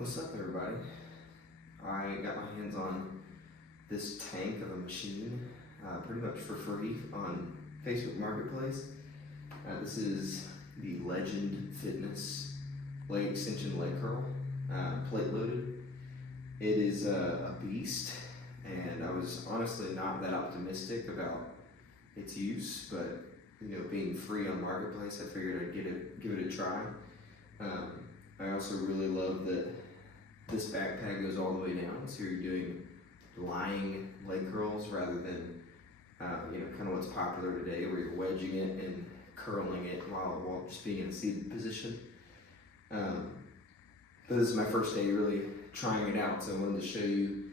What's up, everybody? I got my hands on this tank of a machine pretty much for free on Facebook Marketplace. This is the Legend Fitness leg extension leg curl, plate loaded. It is a beast, and I was honestly not that optimistic about its use, but being free on Marketplace, I figured I'd give it a try. I also really love that this backpack goes all the way down, so you're doing lying leg curls rather than kind of what's popular today, where you're wedging it and curling it while just being in a seated position. But this is my first day really trying it out, so I wanted to show you,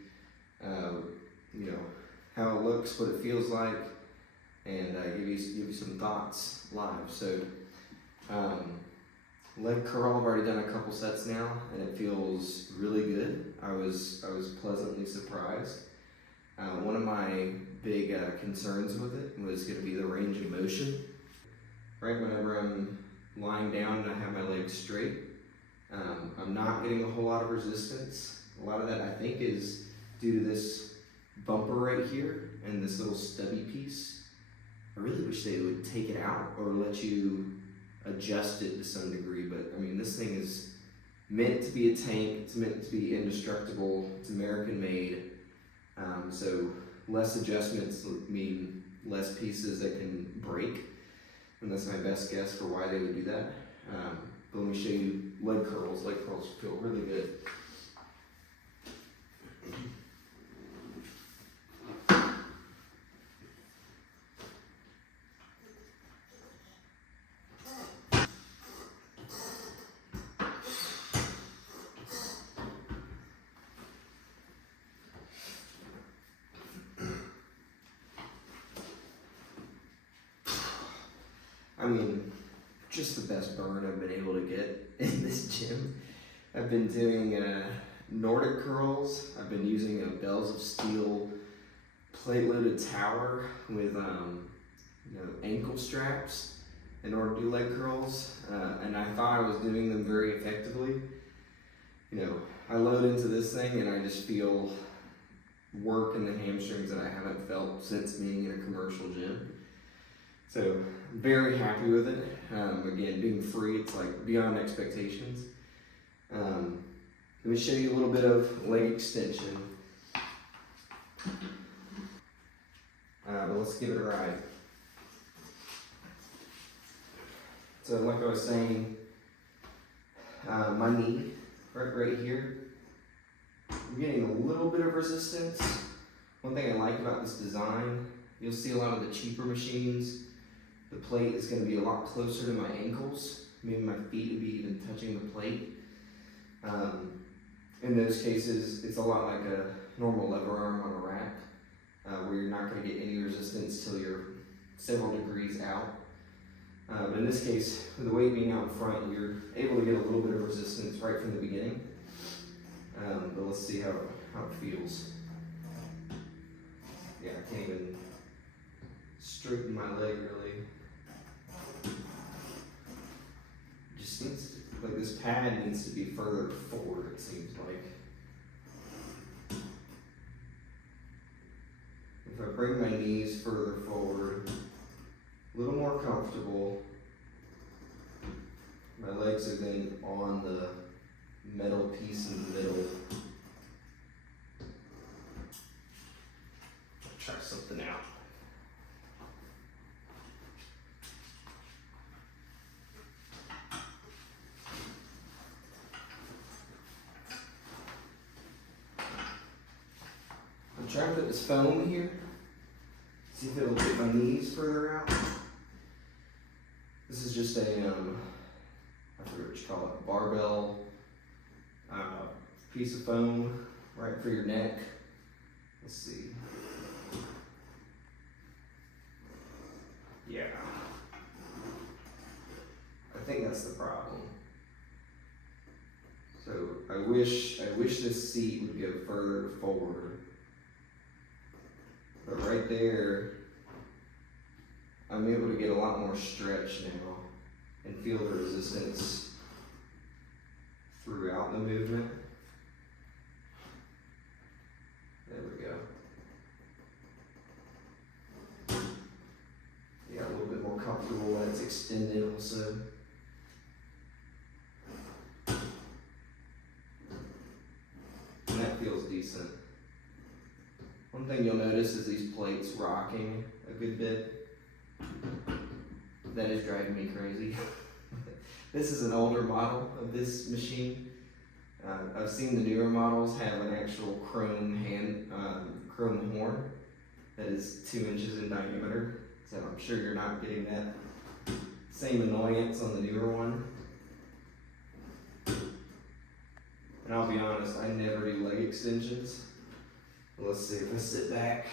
how it looks, what it feels like, and give you some thoughts live. So. Leg curl, I've already done a couple sets now, and it feels really good. I was pleasantly surprised. One of my big concerns with it was going to be the range of motion. Right whenever I'm lying down and I have my legs straight, I'm not getting a whole lot of resistance. A lot of that I think is due to this bumper right here and this little stubby piece. I really wish they would take it out or let you adjust it to some degree, but I mean, this thing is meant to be a tank. It's meant to be indestructible. It's American made, so less adjustments mean less pieces that can break, and that's my best guess for why they would do that. But let me show you leg curls. Leg curls feel really good. I mean, just the best burn I've been able to get in this gym. I've been doing Nordic curls. I've been using a Bells of Steel plate-loaded tower with ankle straps in order to do leg curls, and I thought I was doing them very effectively. I load into this thing and I just feel work in the hamstrings that I haven't felt since being in a commercial gym. So, very happy with it. Again, being free, it's like beyond expectations. Let me show you a little bit of leg extension. But let's give it a ride. So, like I was saying, my knee, right here, I'm getting a little bit of resistance. One thing I like about this design, you'll see a lot of the cheaper machines, the plate is going to be a lot closer to my ankles. Maybe my feet would be even touching the plate. In those cases, it's a lot like a normal lever arm on a rack, where you're not going to get any resistance till you're several degrees out. But in this case, with the weight being out in front, you're able to get a little bit of resistance right from the beginning. But let's see how it feels. Yeah, I can't even straighten my leg really. Just needs to, like, this pad needs to be further forward, it seems like. If I bring my knees further forward, a little more comfortable, my legs are then on the metal piece in the middle. Try something out. I'm trying to put this foam here, see if it'll get my knees further out. This is just a, I forget what you call it, barbell piece of foam right for your neck. Let's see. Yeah. I think that's the problem. So I wish this seat would go further forward. But right there, I'm able to get a lot more stretch now and feel the resistance throughout the movement. extended also. And that feels decent. One thing you'll notice is these plates rocking a good bit. That is driving me crazy. This is an older model of this machine. I've seen the newer models have an actual chrome horn that is 2 inches in diameter. So I'm sure you're not getting that same annoyance on the newer one. And I'll be honest, I never do leg extensions. Let's see if I sit back.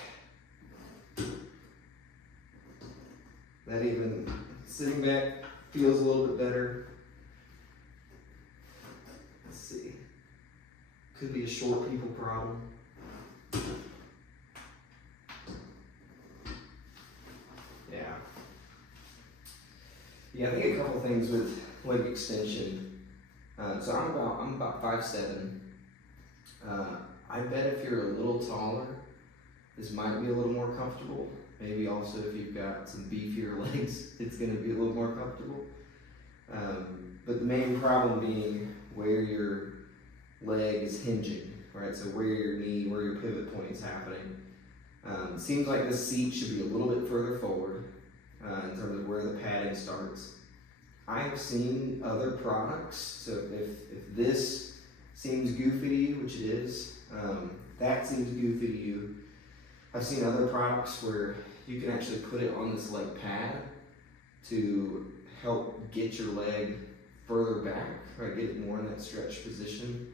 That even sitting back feels a little bit better. Let's see. Could be a short people problem. Yeah, I think a couple things with leg extension. So I'm about 5'7". I bet if you're a little taller, this might be a little more comfortable. Maybe also if you've got some beefier legs, it's going to be a little more comfortable. But the main problem being where your leg is hinging, right? So where your knee, where your pivot point is happening. Seems like this seat should be a little bit further forward in terms of where the padding starts. I've seen other products, so if this seems goofy to you, which it is, that seems goofy to you, I've seen other products where you can actually put it on this leg pad to help get your leg further back, right? Get it more in that stretch position.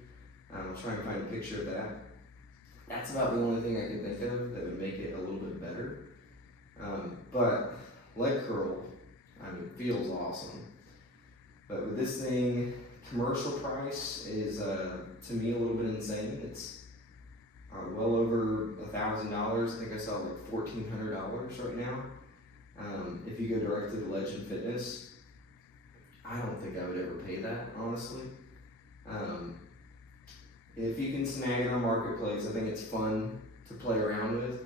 I'm trying to find a picture of that. That's about the only thing I can think of that would make it a little bit better. But leg curl, it feels awesome. But with this thing, commercial price is to me a little bit insane. It's well over $1,000. I think I saw like $1,400 right now. If you go direct to the Legend Fitness, I don't think I would ever pay that, honestly. If you can snag it on Marketplace, I think it's fun to play around with.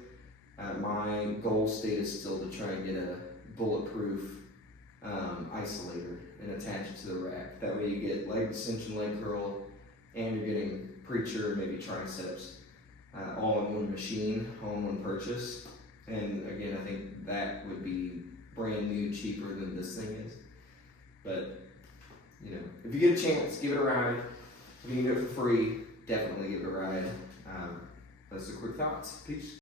My goal state is still to try and get a bulletproof isolator and attach it to the rack. That way you get leg extension, leg curl, and you're getting preacher, maybe triceps, all in one machine, all in one purchase. And again, I think that would be brand new, cheaper than this thing is. But, if you get a chance, give it a ride. If you can get it for free, definitely give it a ride. That's the quick thoughts. Peace.